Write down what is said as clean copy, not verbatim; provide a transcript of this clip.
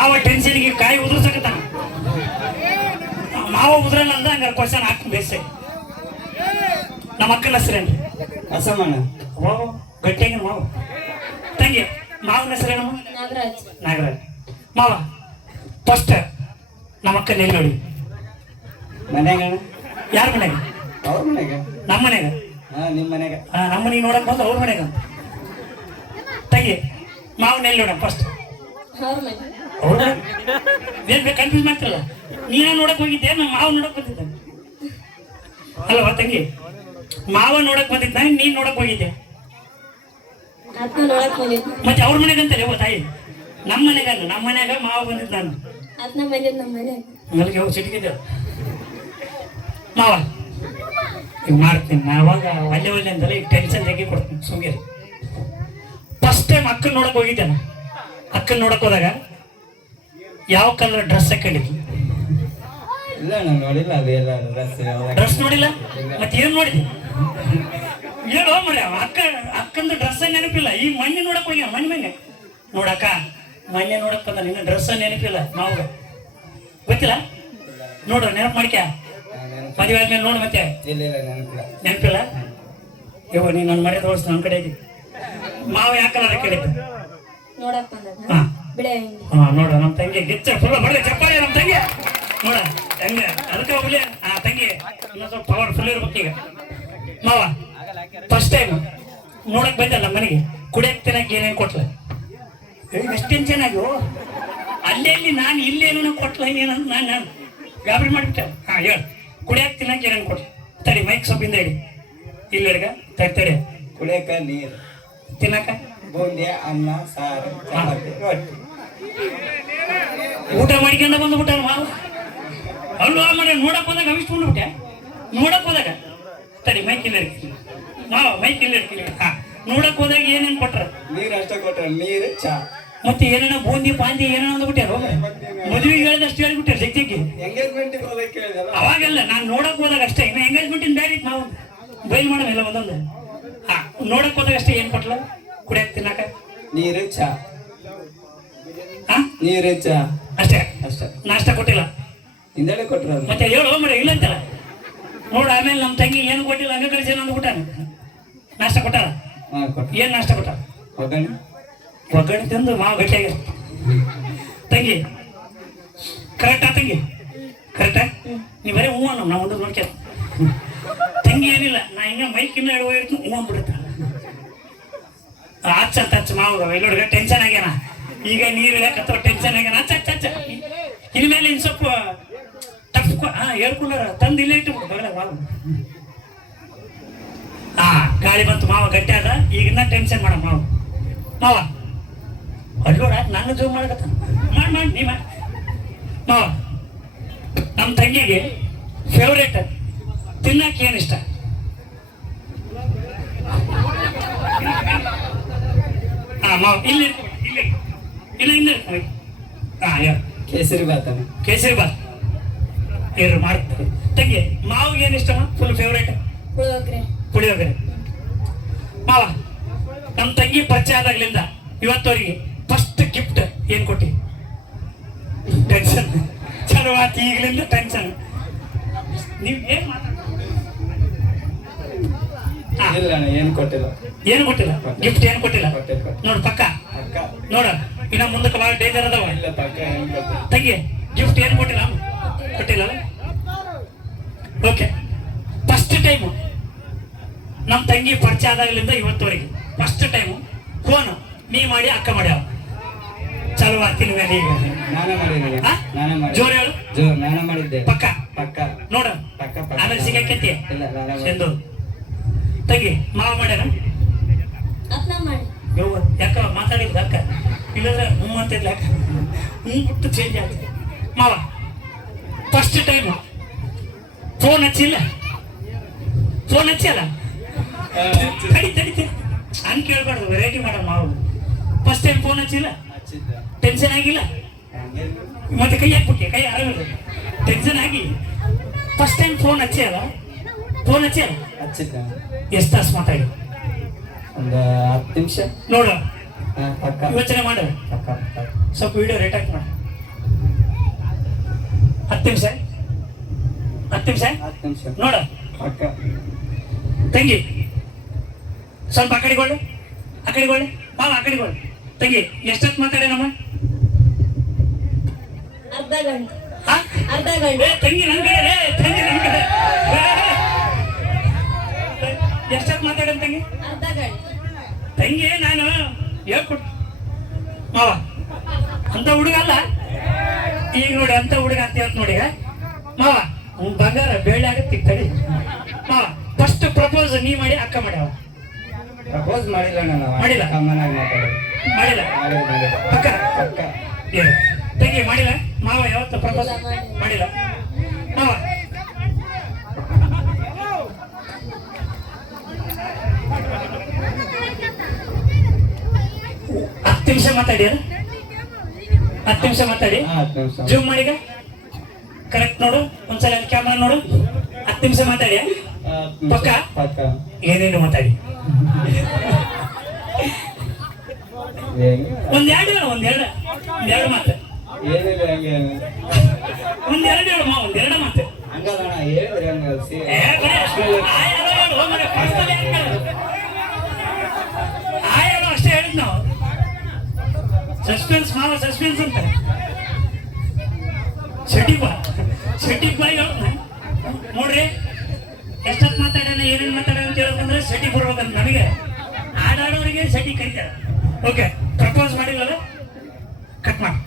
ಮಾವ ಟೆನ್ಷನ್ಗೆ ಕಾಯಿ ಉದುರ್ಸಕತ್ತಾನ. ಮಾವ ಉದ್ರಲ್ಲ ಅಂದ ಹಂಗಾರೆ ಕ್ವಶನ್ ಹಾಕ್ತೀನಿ ಬೇಸೆ. ನಮ್ಮ ಅಕ್ಕನ ಹೆಸರೇನ್ರಿ? ಅಸಮಾನ. ಓ ಗಟ್ಟಿಯಾಗಿ ಮಾವ. ತಂಗಿ ಮಾವನ ಹೆಸರೇನಮ್ಮ? ನಾಗರಾಜ್. ಮಾವ ಫಸ್ಟ್ ನಮ್ಮ ಅಕ್ಕನ ಎಲ್ಲಿ ನೋಡಿ? ಮನ್ಯಾಗ. ಯಾರ ಮನ್ಯಾಗ? ಅವ್ರ ಮನ್ಯಾಗ. ನಮ್ಮ ಮನ್ಯಾಗ? ನಿಮ್ಮ ಮನ್ಯಾಗ. ನಮ್ಮ ಮನೆಗೆ ನೋಡಕ್ ಬಂದು ಅವ್ರ ಮನ್ಯಾಗ. ತಂಗಿ ಮಾವನ ಎಲ್ಲಿ ನೋಡ ಫಸ್ಟ್? ಹೌದಾ? ಏನ್ ಬೇಕು ಕನ್ಫ್ಯೂಸ್ ಮಾಡ್ತಿರಲ್ಲ. ನೀನ ನೋಡಕ್ ಹೋಗಿದ್ದೆ, ನಮ್ಮ ಮಾವ ನೋಡಕ್ ಬಂದಿದ್ದ ಅಲ್ವಾ ತಂಗಿ? ಮಾವ ನೋಡಕ್ ಬಂದಿದ್ದ, ನೀನ್ ನೋಡಕ್ ಹೋಗಿದ್ದೆ? ಮತ್ತೆ ಅವ್ರ ಮನೆಗೆ ಅಂತಲೇ ಓ ತಾಯಿ. ನಮ್ಮ ಮನೆಗಲ್ಲ, ನಮ್ಮ ಮನ್ಯಾಗ ಮಾವ ಬಂದಿದ್ದ. ನಾನು ನನಗೆ ಹೋಗಿ ಸಿಟಿಗಿದ್ದೆ ಮಾವ ಈಗ ಮಾಡ್ತೀನಿ. ನಾವಾಗ ಒಳ್ಳೆ ಒಳ್ಳೆ ಅಂದ್ರೆ ಈಗ ಟೆನ್ಷನ್ ತೆಗಿ ಕೊಡ್ತೀನಿ ಸುಮ್ಗೆ. ಫಸ್ಟ್ ಟೈಮ್ ಅಕ್ಕನ ನೋಡಕ್ ಹೋಗಿದ್ದೇನೆ. ಅಕ್ಕನ ನೋಡಕ್ ಹೋದಾಗ ಯಾವ ಕಲರ್ ಡ್ರೆಸ್ ಹಾಕೊಂಡಿದ್ವಿ? ಇಲ್ಲ ನಾನು ನೋಡಿಲ್ಲ. ಅದೆಲ್ಲ ಡ್ರೆಸ್ ನೋಡಿಲ್ಲ? ಮತ್ತೆ ಏನ್ ನೋಡಿದ್ವಿ? ಹೇಳೋ ಮರ್ಯ ಅಕ್ಕಂದು ಡ್ರೆಸ್ ನೆನಪಿಲ್ಲ. ಈ ಮೊನ್ನೆ ನೋಡಕ್ ಹೋಗ್ಯ. ಮೊನ್ನೆ ನೋಡಕ್ಕ ಮೊನ್ನೆ ನೋಡಕ್ ಬಂದ. ನಿನ್ನ ಡ್ರೆಸ್ ನೆನಪಿಲ್ಲ ನಾವು ಗೊತ್ತಿಲ್ಲ. ನೋಡು ನೆನಪು ಮಾಡ್ಕ್ಯಾ. ಮದುವೆ ಆದ್ಮೇಲೆ ನೋಡು ಮತ್ತೆ ನೆನಪಿಲ್ಲ. ಇವ ನೀ ನನ್ನ ಮರ್ಯಾದೆ ತೋರಿಸ್. ನನ್ನ ಕಡೆ ಇದ್ದೀವಿ. ಮಾವ ಯಾವ ಕಲರ್ ಹಾಕೊಂಡಿದ್ದ? ನೋಡ ನಮ್ಮ ತಂಗಿ ಗಿಚ್ಚ ಫುಲ್ ಬಡ್ದೆ ಚಪ್ಪಾಳೆ. ನಮ್ಮ ತಂಗಿ ನೋಡ ಹೆಂಗ ಅದಕ್ಕೆ ಹೋಗ್ಲಿ. ತಂಗಿ ಇನ್ನೊಂದು ಸ್ವಲ್ಪ ಪವರ್ ಫುಲ್ ಇರ್ಬೇಕು. ಈಗ ಮಾವ ಫಸ್ಟ್ ಟೈಮ್ ನೋಡಕ್ ಬಂದಲ್ಲ ನಮ್ಮ ಮನೆಗೆ. ಕುಡಿಯಕ್ ತಿನ್ನಕ್ ಏನೇನು ಕೊಟ್ಲ? ಎಷ್ಟೇನು ಚೆನ್ನಾಗಿ ಅಲ್ಲೇ ನಾನು ಇಲ್ಲೇನೋ ಕೊಟ್ಲ ಏನಂತ ನಾನು ಗಾಬರಿ ಮಾಡಿಬಿಟ್ಟೆ. ಹೇಳ ಕುಡಿಯಕ್ ತಿನ್ನಕ್ ಏನೇನು ಕೊಟ್ಲ? ತಡಿ ಮೈಕ್ ಸೊಪ್ಪಿಂದ ಹೇಳಿ ಇಲ್ಲಡ್ಗ ತಡಿ. ಕುಡಿಯಕ ನೀರು, ತಿನ್ನಕ ಬೂಂದಿ, ಅನ್ನ, ಸಾರು, ಚಪಾತಿ, ರೊಟ್ಟಿ. ಊಟ ಮಾಡ್ಕೊಂಡ ಬಂದ್ಬಿಟ್ಟ ಮಾವ. ಅಲ್ವಾ ಮಾಡ ನೋಡಕ್ ಹೋದಾಗ ಅವಿಷ್ಟು ಬಂದ್ಬಿಟ್ಟೆ. ನೋಡಕ್ ಹೋದಾಗ ತಡಿ ಮೈಕ್ ಇಲ್ಲ ಇರ್ತೀನಿ ಮಾವ, ಮೈಕ್ ಇಲ್ಲ ಇರ್ತೀನಿ. ನೋಡಕ್ ಹೋದಾಗ ಏನೇನು ಕೊಟ್ರ? ನೀರು ಅಷ್ಟೇ ಕೊಟ್ರ. ನೀರು, ಚಾ, ಮತ್ತೆ ಏನೇನೋ ಬೂಂದಿ ಪಾಂದಿ ಏನೇನೋ ಅಂದ್ಬಿಟ್ಟಾರ. ಮದುವೆಗೆ ಹೇಳಿದಷ್ಟು ಹೇಳ್ಬಿಟ್ಟಾರ ಜಗ್ಗಿಗೆ. ಎಂಗೇಜ್ಮೆಂಟ್ ಅವಾಗೆಲ್ಲ ನಾನು ನೋಡಕ್ ಹೋದಾಗ ಅಷ್ಟೇ. ಇನ್ನು ಎಂಗೇಜ್ಮೆಂಟಿನ ಬ್ಯಾಡ ಇತ್ತು. ನಾವು ಬೈಲ್ ಮಾಡೋಲ್ಲ ಒಂದೊಂದು. ನೋಡಕ್ ಹೋದಾಗ ಅಷ್ಟೇ. ಏನ್ ಕೊಟ್ಲ? ಕುಡಿಯಕ್ ತಿನ್ನಕ ನೀರು, ಚಾ. ನೀರು, ಚಾ ಅಷ್ಟೇ. ಅಷ್ಟೇ. ನಾಷ್ಟ ಕೊಟ್ಟಿಲ್ಲ? ಹಿಂದೆಡೆ ಕೊಟ್ರ. ಮತ್ತೆ ಹೇಳೋ ಮರ ಇಲ್ಲ ಅಂತಲ್ಲ. ನೋಡ ಆಮೇಲೆ ನಮ್ಮ ತಂಗಿ ಏನು ಕೊಟ್ಟಿಲ್ಲ ಹಂಗ ಕಳಿಸಿ ಅಂದ್ಬಿಟ್ಟ. ನಾಷ್ಟ ಕೊಟ್ಟಾರ? ಏನ್ ನಾಷ್ಟ ಕೊಟ್ಟ? ಒಗ್ಗರಣೆ ತಂದು ಮಾವು ಗಟ್ಟಿಯಾಗ. ತಂಗಿ ಕರೆಕ್ಟಾ? ತಂಗಿ ಕರೆಕ್ಟಾ? ನೀ ಬರೀ ಹೂವ ನಾವು ಒಂದು ನೋಡ್ಕ. ತಂಗಿ ಏನಿಲ್ಲ, ನಾ ಹಿಂಗ ಮೈಕ್ ಇನ್ನ ಎಡುವ ಇರ್ತೀನಿ. ಹೂವ ಅಂದ್ಬಿಡುತ್ತ. ಹಚ್ಚ ಮಾವು ಎಲ್ಲೊಡ್ಗ ಟೆನ್ಷನ್ ಆಗ್ಯಾನ. ಈಗ ನೀರು ಇಳಕತ್ತವ ಟೆನ್ಷನ್ ಆಗ್ಯಾನ. ಹಚ್ಚ ಇನ್ಮೇಲೆ ಇನ್ ಸ್ವಲ್ಪ ಟಫ್ ಹೇಳ್ಕೊಂಡಾರ ತಂದು ಇಲ್ಲೇ ಇಟ್ಟು ಬಗಲ ಮಾವು. ಗಾಳಿ ಬಂತು ಮಾವ ಗಟ್ಟಿ ಆದ. ಈಗಿನ್ನ ಟೆನ್ಷನ್ ಮಾಡ ಮಾವ ಅಲ್ಲೋಡ ನಾನು ಜೋಗ್ ಮಾಡಕತ್ತ. ಮಾಡಿ ನೀ ಮಾಡಿ ಮಾವ. ನಮ್ಮ ತಂಗಿಗೆ ಫೇವ್ರೇಟ್ ತಿನ್ನಕ್ಕೆ ಏನಿಷ್ಟ? ಮಾವ ಇಲ್ಲಿ ಕೇಸರಿ ಬಾತ್. ಕೇಸರಿ ಬಾತ್ ಏರು ಮಾಡ್ತಾರೆ. ತಂಗಿ ಮಾವಿಗೆ ಏನಿಷ್ಟಮ್ಮ? ಫುಲ್ ಫೇವ್ರೇಟ್ ಪುಳಿಯೋಗರೆ. ಮಾವ ನಮ್ಮ ತಂಗಿ ಪರಿಚಯ ಆದಾಗ್ಲಿಂದ ಇವತ್ತವರಿಗೆ ಫಸ್ಟ್ ಗಿಫ್ಟ್ ಏನ್ ಕೊಟ್ಟಿ? ಟೆನ್ಷನ್ ಚಲೋ ಆತಿ. ಈಗಲಿಂದ ಟೆನ್ಷನ್. ನೀವ್ ಏನ್ ಏನು ಕೊಟ್ಟಿಲ್ಲ. ಏನು ಕೊಟ್ಟಿಲ್ಲ? ಗಿಫ್ಟ್ ಏನು ಕೊಟ್ಟಿಲ್ಲ? ನೋಡು ಪಕ್ಕ ನೋಡ. ಇನ್ನ ಮುಂದಕ್ಕೆ ಭಾಳ ಡೇಂಜರ್ ಅದಾವ. ತಂಗಿ ಗಿಫ್ಟ್ ಏನು ಕೊಟ್ಟಿಲ್ಲ? ಕೊಟ್ಟಿಲ್ಲ. ಓಕೆ. ಫಸ್ಟ್ ಟೈಮು ನಮ್ಮ ತಂಗಿ ಪರಿಚಯ ಆದಾಗ್ಲಿಂದ ಇವತ್ತವರೆಗೆ ಫಸ್ಟ್ ಟೈಮು ಫೋನ್ ನೀ ಮಾಡಿ ಅಕ್ಕ ಮಾಡ್ಯಾವ. ಚಲೋ ಆಗ್ತೀನಿ ಮೇಲೆ. ಈಗ ಜೋರ್ ಹೇಳು. ನಾನು ಮಾಡಿದ್ದೆ. ಪಕ್ಕ ನೋಡ. ಆಮೇಲೆ ಸಿಗಕ್ಕೆ ಎಂದು ತಂಗಿ ಮಾವ ಮಾಡ್ಯಾರ? ಯಾಕ ಮಾತಾಡಿಲ್ಲ ಅಕ್ಕ? ಇಲ್ಲಂದ್ರೆ ಹ್ಞೂ ಅಂತಿದ್ಲ ಅಕ್ಕ. ಹ್ಞೂ ಬಿಟ್ಟು ಚೇಂಜ್ ಆಗ್ತದೆ. ಮಾವ ಫಸ್ಟ್ ಟೈಮು ಫೋನ್ ಹಚ್ಚಿಲ್ಲ? ಫೋನ್ ಹಚ್ಚಲ್ಲ? ತಡಿ ಹಂಗೆ ಕೇಳ್ಬಾರ್ದು. ವೆರೈಟಿ ಮಾಡೋ ಮಾವು. ಫಸ್ಟ್ ಟೈಮ್ ಫೋನ್ ಹಚ್ಚಿಲ್ಲ? ಟೆನ್ಷನ್ ಆಗಿಲ್ಲ? ಮತ್ತೆ ಕೈ ಹಾಕ್ಬಿಟ್ಟೆ. ಕೈ ಆರಲ್ಲ ಟೆನ್ಷನ್ ಆಗಿ. ಫಸ್ಟ್ ಟೈಮ್ ಫೋನ್ ಹಚ್ಚಲ್ಲ? ಫೋನ್ ಹಚ್ಚಲ್ಲ? ಎಷ್ಟು ತಾಸು ಮಾತಾಡಿ? ಒಂದು 10 ನಿಮಿಷ. ನೋಡು ಯೋಚನೆ ಮಾಡು. ಸ್ವಲ್ಪ ವಿಡಿಯೋ ರೇಟ್ ಹಾಕಿ ಮಾಡು. 10 ನಿಮಿಷ 10 ನಿಮಿಷ 10 ನಿಮಿಷ ನೋಡ ಪಕ್ಕ. ತಂಗಿ ಸ್ವಲ್ಪ ಆ ಕಡೆಗೊಳ್ಳೆ ಮಾವ ಆ ಕಡೆಗೊಳ್ಳೆ ತಂಗಿ ಎಷ್ಟೊತ್ತು ಮಾತಾಡೆ ನಮ್ಮ ಅರ್ಧ ಗಂಟೆ ಹಾ? ಅರ್ಧ ಏ, ಗಂಟೆ ತಂಗಿ ನನ್ ಕಡೆ ರೇ, ತಂಗಿ ನನ್ ಕಡೆ ಎಷ್ಟೊತ್ತು ಮಾತಾಡ ತಂಗಿ ಅರ್ಧ ಗಂಟೆ ತಂಗಿ ನಾನು ಹೇಳ್ಕೊಟ್ ಮಾವ ಅಂತ ಹುಡುಗ ಅಲ್ಲ ಈಗ ನೋಡಿ ಅಂತ ಹುಡುಗ ಅಂತ ಹೇಳ್ತ ನೋಡಿ ಮಾವ ಬಂಗಾರ ಬೇಳೆ ಆಗತ್ತೆ ತಡಿ ಮಾವ ಫಸ್ಟ್ ಪ್ರಪೋಸ್ ನೀ ಮಾಡಿ ಅಕ್ಕ ಮಾಡ್ಯಾವ ಪ್ರಪೋಸ್ ಮಾಡಿಲ್ಲ ನಾನು ಮಾಡಿಲ್ಲ. ಕಾಮನ್ ಆಗಿ ಮಾತಾಡೋದು. ಮಾಡಿಲ್ಲ ಮಾಡಿಲ್ಲ. ಪಕ್ಕ ಪಕ್ಕ. ಏನು ತಂಗಿ ಮಾಡಿಲ್ಲ ಮಾವ ಯಾವತ್ತ ಪ್ರಪೋಸ್ ಮಾಡಿಲ್ಲ ಮಾವ ಹತ್ತು ನಿಮಿಷ ಮಾತಾಡಿ 10 ನಿಮಿಷ ಮಾತಾಡಿ ಹಾ, 10 ನಿಮಿಷ. ಜೂಮ್ ಮಾಡಿಗ ಕರೆಕ್ಟ್ ನೋಡು ಒಂದ್ಸಲ ಕ್ಯಾಮ್ರಾ ನೋಡು 10 ನಿಮಿಷ ಮಾತಾಡಿ 10 ನಿಮಿಷ. ಪಕ್ಕ? ಪಕ್ಕ. ಏನೇನು ಮಾತಾಡಿ ಹೆಂಗೆ? ಒಂದೆರಡು ಮಾತು ಏನಿಲ್ಲ ಹಂಗೆ. ಒಂದೆರಡು ಹೇಳು ಮಾ ಒಂದೆರಡು ಮಾತು ಹಂಗಲ್ಲ ಅಣ್ಣ, ಹೇಳಿದ್ರೆ ಹಂಗೆ ಸಿ- ಏ, ಬರೀ ಆಯ್ ಅಲ್ಲ ಹೇಳು, ಮರೆ personal ಹೆಂಗ್ ಹೇಳು? ಆಯ್ ಅಲ್ಲ ಅಷ್ಟೇ ಹೇಳಿದ್ ನಾವು ಸಸ್ಪೆನ್ಸ್ ಮಾವ ಸಸ್ಪೆನ್ಸ್ ಅಂತ ಶೆಟ್ಟಿಗ್ ಬಾಯ್ ನೋಡ್ರಿ ಎಷ್ಟೊತ್ತು ಮಾತಾಡೋಣ ಏನೇನು ಮಾತಾಡೋಣ ಅಂತ ಹೇಳ್ಬೇಕಂದ್ರೆ ಶೆಟ್ಟಿಗೆ ಬರ್ಬೇಕಂತ ನನಗೆ ಆಡಾಡೋರಿಗೆ ಶೆಟ್ಟಿಗೆ ಕರೀತಾರೆ ಓಕೆ ಪ್ರಪೋಸ್ ಮಾಡಿಲ್ಲ ಕಟ್ ಮಾಡಿ